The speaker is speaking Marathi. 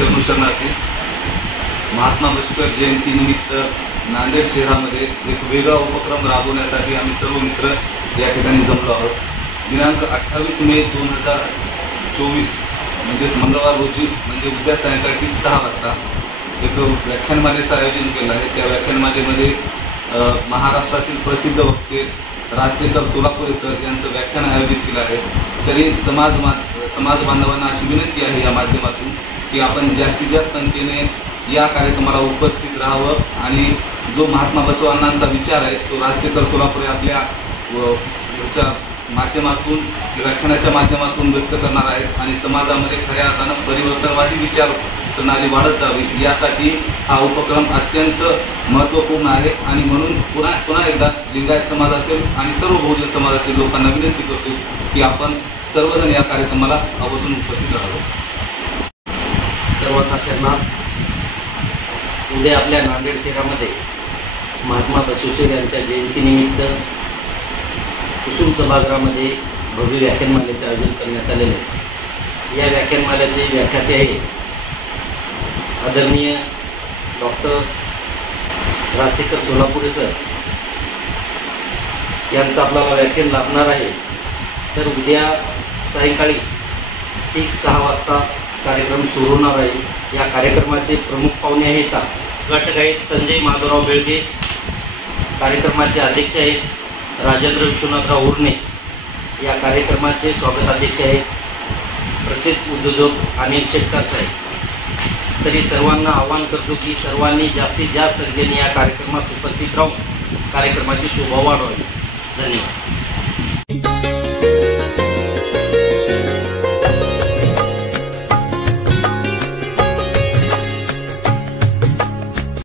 शरणू शरणार्थी। महात्मा बसवेश्वर जयंती निमित्त नांदेड शहरामध्ये एक वेगळा उपक्रम राबवण्यासाठी आम्ही सर्व मित्र या ठिकाणी जमलो आहोत। दिनांक 28 मे 2024 म्हणजेच मंगळवार रोजी म्हणजे उद्या सायंकाळी ठीक 6 वाजता एक व्याख्यानमालेचं आयोजन केलं आहे। त्या व्याख्यानमालेमध्ये महाराष्ट्रातील प्रसिद्ध वक्ते राजशेखर सोलापुरे सर यांचं व्याख्यान आयोजित केलं आहे। तरी समाज बांधवांना अशी विनंती आहे या माध्यमातून की आपण जास्तीत जास्त संख्येने या कार्यक्रमाला उपस्थित राहावं आणि जो महात्मा बसवांनांचा विचार आहे तो राजशेखर सोलापुरे आपल्या ह्याच्या माध्यमातून व्याख्यानाच्या माध्यमातून व्यक्त करणार आहेत आणि समाजामध्ये खऱ्या अर्थानं परिवर्तनवादी विचार प्रणाली वाढत जावी यासाठी हा उपक्रम अत्यंत महत्त्वपूर्ण आहे। आणि म्हणून पुन्हा एकदा लिंगायत समाज असेल आणि सर्व बहुजन समाजातील लोकांना विनंती करतो की आपण सर्वजण या कार्यक्रमाला आवर्जून उपस्थित राहावं। सर्वांना शरणा। उद्या आपल्या नांदेड शहरामध्ये महात्मा बसवेश्वर यांच्या जयंतीनिमित्त कुसुम सभागृहामध्ये भव्य व्याख्यानमालेचे आयोजन करण्यात आलेले आहे। या व्याख्यानमालेचे व्याख्याते आहे आदरणीय डॉक्टर राजशेखर सोलापुरे सर यांचं आपल्याला व्याख्यान लाभणार आहे। तर उद्या सायंकाळी ठीक 6 वाजता कार्यक्रम सुरू होणार आहे। या कार्यक्रमाचे प्रमुख पाहुणे आहेत गटगायक संजय माधवराव बेळगे, कार्यक्रमाचे अध्यक्ष आहेत राजेंद्र विश्वनाथराव उर्णे, या कार्यक्रमाचे स्वागताध्यक्ष आहेत प्रसिद्ध उद्योजक अनिल शेटकर साहेब। तरी सर्वांना आवाहन करतो की सर्वांनी जास्तीत जास्त संख्येने या कार्यक्रमात उपस्थित राहून कार्यक्रमाची शोभा वाढवावी। धन्यवाद।